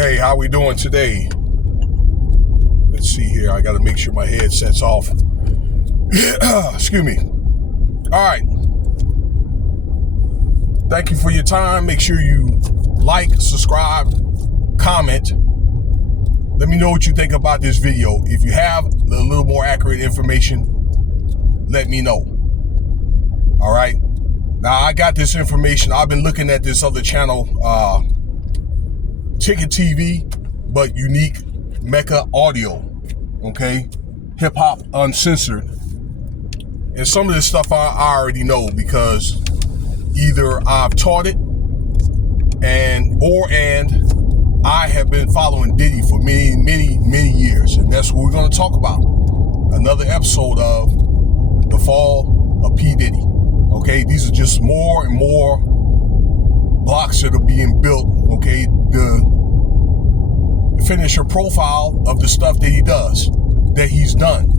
Okay, how we doing today? Let's see here. I got to make sure my headset's off. Excuse me. All right. Thank you for your time. Make sure you like, subscribe, comment. Let me know what you think about this video. If you have a little more accurate information, let me know. All right. Now, I got this information. I've been looking at this other channel, cnt'd, but unique Mecca audio. Okay. Hip hop uncensored. And some of this stuff I already know because either I've taught it and I have been following Diddy for many years. And that's what we're going to talk about. Another episode of the fall of P Diddy. Okay, these are just more and more blocks that are being built, okay, to finish a profile of the stuff that he does, that he's done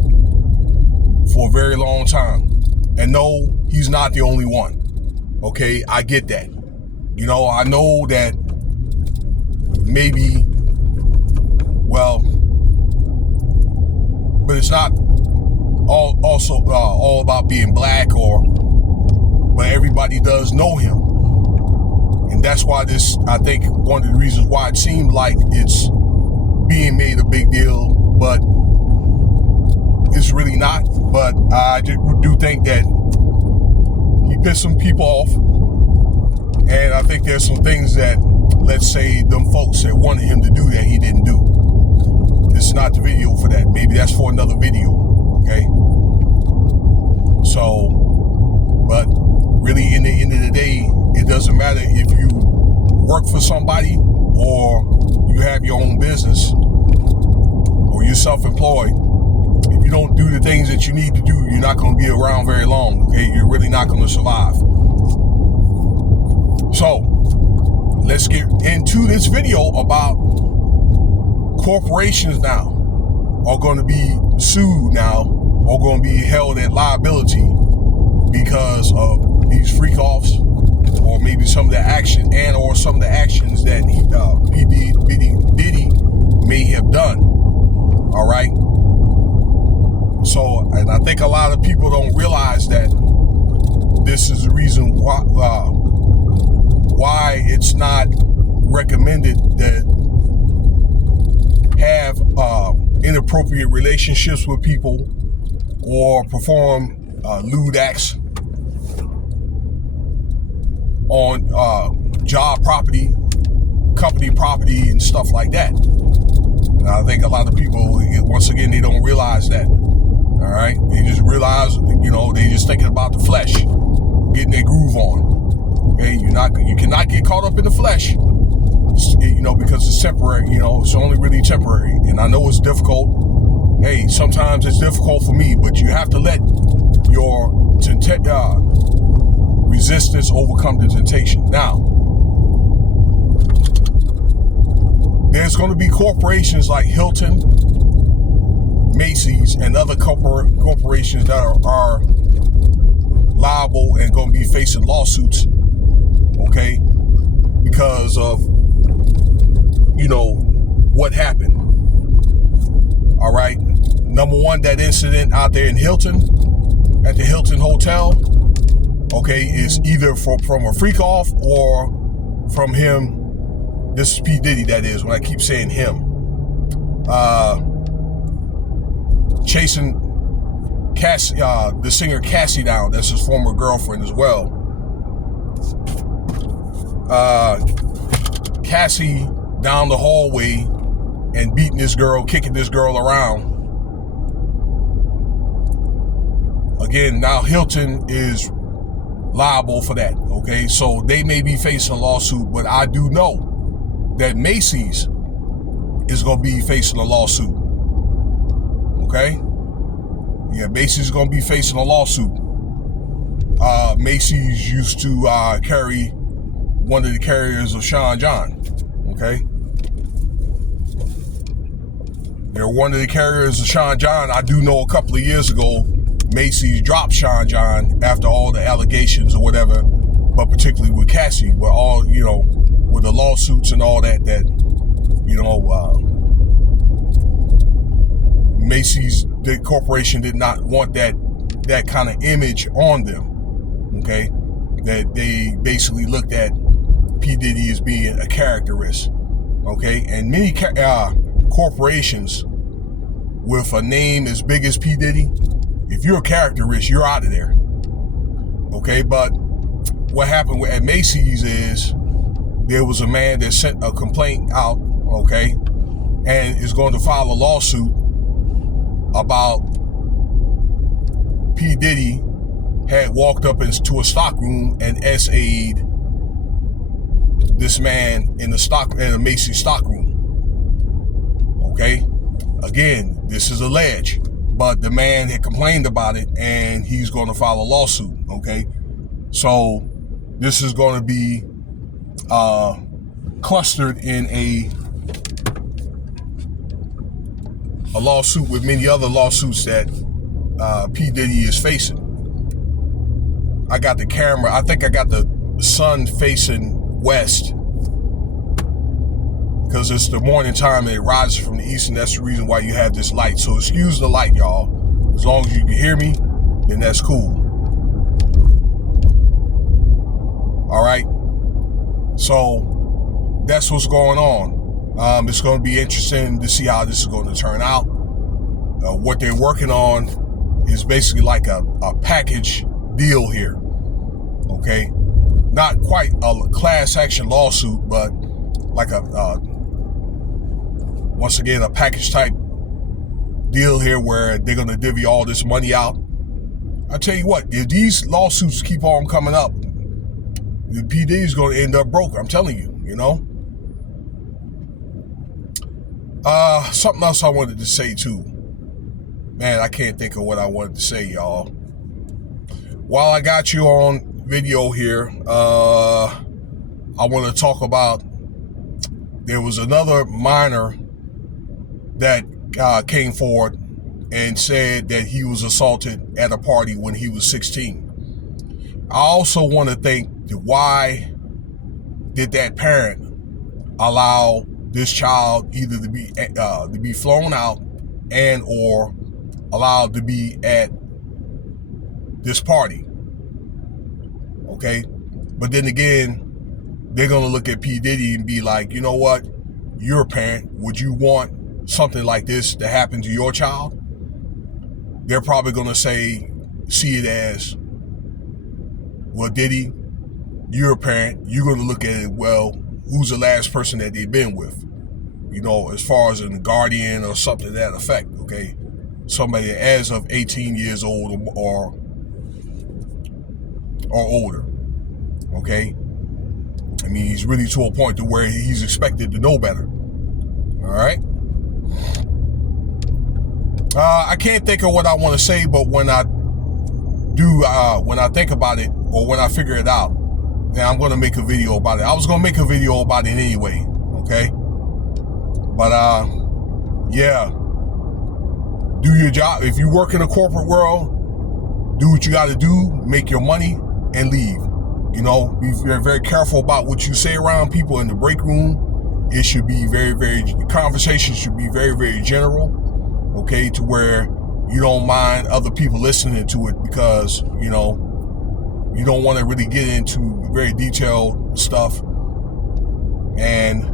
for a very long time. And no, he's not the only one. Okay, I get that. You know, I know that maybe, well, but it's not all about being black but everybody does know him. And that's why this, I think one of the reasons why it seemed like it's being made a big deal, but it's really not. But I do think that he pissed some people off. And I think there's some things that, let's say, them folks that wanted him to do that he didn't do. This is not the video for that. Maybe that's for another video, okay? So, but really, in the end of the day, it doesn't matter if you work for somebody or you have your own business or you're self-employed. If you don't do the things that you need to do, you're not going to be around very long, okay? You're really not going to survive. So, let's get into this video about corporations now are going to be sued now or going to be held at liability because of these freak-offs or maybe some of the action or some of the actions that P Diddy may have done. All right. So, and I think a lot of people don't realize that this is the reason why it's not recommended that have inappropriate relationships with people or perform lewd acts on job property, company property, and stuff like that. And I think a lot of people, once again, they don't realize that. All right, they just realize, they just thinking about the flesh, getting their groove on. Okay, you cannot get caught up in the flesh, because it's temporary. It's only really temporary. And I know it's difficult. Hey, sometimes it's difficult for me, but you have to let your resistance overcome the temptation. Now, there's going to be corporations like Hilton, Macy's, and other corporations that are liable and going to be facing lawsuits, okay, because of, what happened. All right. Number one, that incident out there in Hilton, at the Hilton Hotel, okay, is either from a freak off or from him. This is P Diddy, that is, when I keep saying him. Chasing Cassie, the singer Cassie down. That's his former girlfriend as well. Cassie down the hallway and beating this girl, kicking this girl around. Again, now Hilton is liable for that, okay? So they may be facing a lawsuit, but I do know that Macy's is going to be facing a lawsuit, okay? Yeah, Macy's is going to be facing a lawsuit. Macy's used to carry one of the carriers of Sean John, okay? They're one of the carriers of Sean John. I do know a couple of years ago, Macy's dropped Sean John after all the allegations or whatever, but particularly with Cassie, with all, with the lawsuits and all that, Macy's, the corporation, did not want that kind of image on them. Okay, that they basically looked at P Diddy as being a characterist. Okay, and many corporations with a name as big as P Diddy, if you're a characterist, you're out of there. Okay, but what happened at Macy's is there was a man that sent a complaint out, okay, and is going to file a lawsuit about P Diddy had walked up into a stockroom and SA'd this man in a Macy's stockroom. Okay, again, this is alleged, but the man had complained about it and he's going to file a lawsuit. Okay, so this is going to be clustered in a lawsuit with many other lawsuits that P Diddy is facing. I got the camera, I think I got the sun facing west because it's the morning time and it rises from the east, and that's the reason why you have this light. So excuse the light, y'all. As long as you can hear me, then that's cool. All right, so that's what's going on. It's going to be interesting to see how this is going to turn out. What they're working on is basically like a package deal here. Okay, not quite a class action lawsuit, but like once again, a package type deal here where they're going to divvy all this money out. I tell you what, if these lawsuits keep on coming up, the P Diddy's going to end up broke. I'm telling you, Something else I wanted to say too. Man, I can't think of what I wanted to say, y'all. While I got you on video here, I want to talk about, there was another minor that came forward and said that he was assaulted at a party when he was 16. I also want to think, why did that parent allow this child either to be flown out and or allowed to be at this party? Okay, but then again, they're gonna look at P Diddy and be like, you know what? You're a parent. Would you want something like this to happen to your child? They're probably gonna see it as, well, Diddy, you're a parent. You're gonna look at it, well, who's the last person that they've been with? As far as a guardian or something to that effect. Okay, somebody as of 18 years old or older. Okay, I mean, he's really to a point to where he's expected to know better. All right. I can't think of what I want to say, but when I do, when I think about it or when I figure it out, then I'm going to make a video about it. I was going to make a video about it anyway. Okay. But, yeah, do your job. If you work in a corporate world, do what you got to do, make your money and leave. Be very, very careful about what you say around people in the break room. It should be conversation should be very, very general. Okay, to where you don't mind other people listening to it, because, you don't want to really get into very detailed stuff. And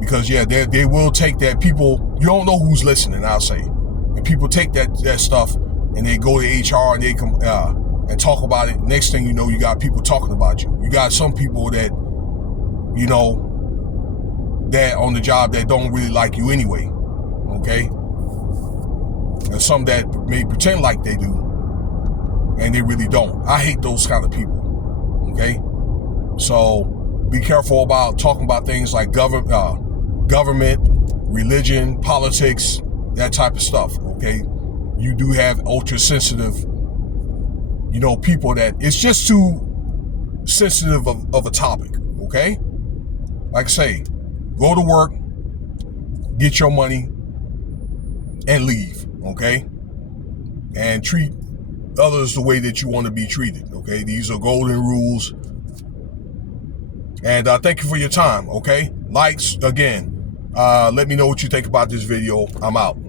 because, yeah, they will take that. People, you don't know who's listening, I'll say. And people take that stuff and they go to HR and they come and talk about it. Next thing you know, you got people talking about you. You got some people that, that on the job that don't really like you anyway. Okay? And some that may pretend like they do, and they really don't. I hate those kind of people. Okay? So be careful about talking about things like government, religion, politics, that type of stuff. Okay? You do have ultra sensitive, people that it's just too sensitive of a topic. Okay? Like I say, go to work, get your money, and leave. Okay? And treat others the way that you want to be treated. Okay? These are golden rules. And thank you for your time. Okay? Likes, again, Let me know what you think about this video. I'm out.